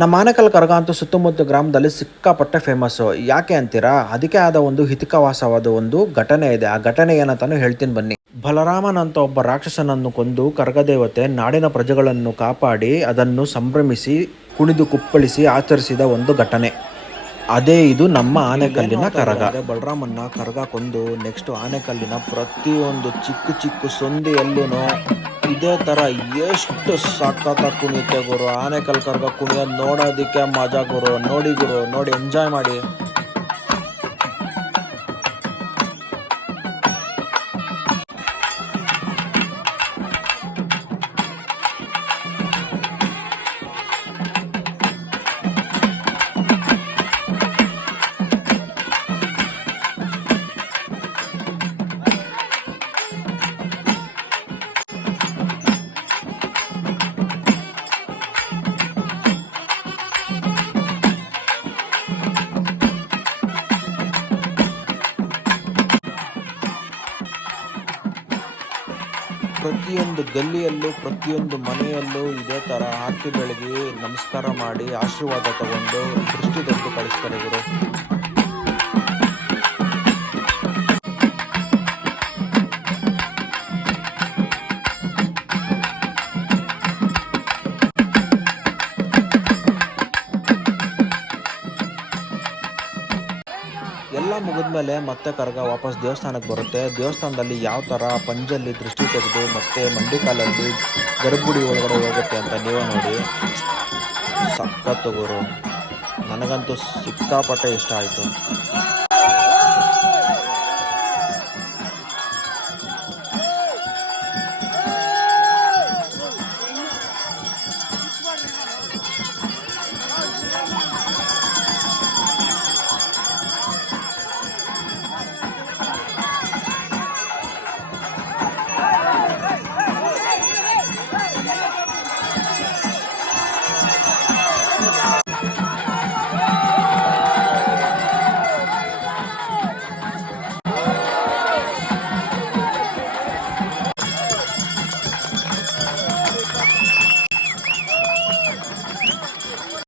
ನಮ್ಮ ಆನೇಕಲ್ ಕರಗ ಅಂತೂ ಸುತ್ತಮುತ್ತ ಗ್ರಾಮದಲ್ಲಿ ಸಿಕ್ಕಾಪಟ್ಟೆ ಫೇಮಸ್ಸು. ಯಾಕೆ ಅಂತೀರಾ? ಅದಕ್ಕೆ ಆದ ಒಂದು ಹಿತಕವಾಸವಾದ ಒಂದು ಘಟನೆ ಇದೆ. ಆ ಘಟನೆ ಏನಂತಾನು ಹೇಳ್ತೀನಿ ಬನ್ನಿ. ಬಲರಾಮನ್ ಅಂತ ಒಬ್ಬ ರಾಕ್ಷಸನನ್ನು ಕೊಂದು ಕರಗದೇವತೆ ನಾಡಿನ ಪ್ರಜೆಗಳನ್ನು ಕಾಪಾಡಿ ಅದನ್ನು ಸಂಭ್ರಮಿಸಿ ಕುಣಿದು ಕುಪ್ಪಳಿಸಿ ಆಚರಿಸಿದ ಒಂದು ಘಟನೆ. ಅದೇ ಇದು ನಮ್ಮ ಆನೆಕಲ್ಲಿನ ಕರಗ. ಬಲರಾಮನ್ನ ಕರಗ ಕೊಂದು ನೆಕ್ಸ್ಟ್ ಆನೆಕಲ್ಲಿನ ಪ್ರತಿಯೊಂದು ಚಿಕ್ಕ ಚಿಕ್ಕ ಸಂದಿಯಲ್ಲೂ ಇದೇ ತರ ಎಷ್ಟು ಸಖತ್ತಾಗಿ ಕುಣಿಯುತ್ತೆ ಗುರು. ಆನೆಕಲ್ ಕರಗ ಕುಣಿಯೋದು ನೋಡೋದಕ್ಕೆ ಮಜಾ ಗುರು. ನೋಡಿ ಎಂಜಾಯ್ ಮಾಡಿ. ಪ್ರತಿಯೊಂದು ಗಲ್ಲಿಯಲ್ಲೂ ಪ್ರತಿಯೊಂದು ಮನೆಯಲ್ಲೂ ಇದೇ ತರ ಆರತಿ ಬೆಳಗಿ ನಮಸ್ಕಾರ ಮಾಡಿ ಆಶೀರ್ವಾದ ತಗೊಂಡು ದೃಷ್ಟಿ ತೆಗೆದು ಕಳಿಸ್ತಾರೆ ಗುರು. ಎಲ್ಲ ಮುಗಿದ್ಮೇಲೆ ಮತ್ತೆ ಕರಗ ವಾಪಸ್ ದೇವಸ್ಥಾನಕ್ಕೆ ಬರುತ್ತೆ. ದೇವಸ್ಥಾನದಲ್ಲಿ ಯಾವ ಥರ ಪಂಜಲ್ಲಿ ದೃಷ್ಟಿ ತೆಗೆದು ಮತ್ತೆ ಮಂಡಿಕಾಲಲ್ಲಿ ಗರ್ಭಗುಡಿ ಒಳಗಡೆ ಹೋಗುತ್ತೆ ಅಂತ ನೀವೇ ನೋಡಿ. ಸಖತ್ತು ಗುರು. ನನಗಂತೂ ಸಿಕ್ಕಾಪಟ್ಟೆ ಇಷ್ಟ ಆಯಿತು.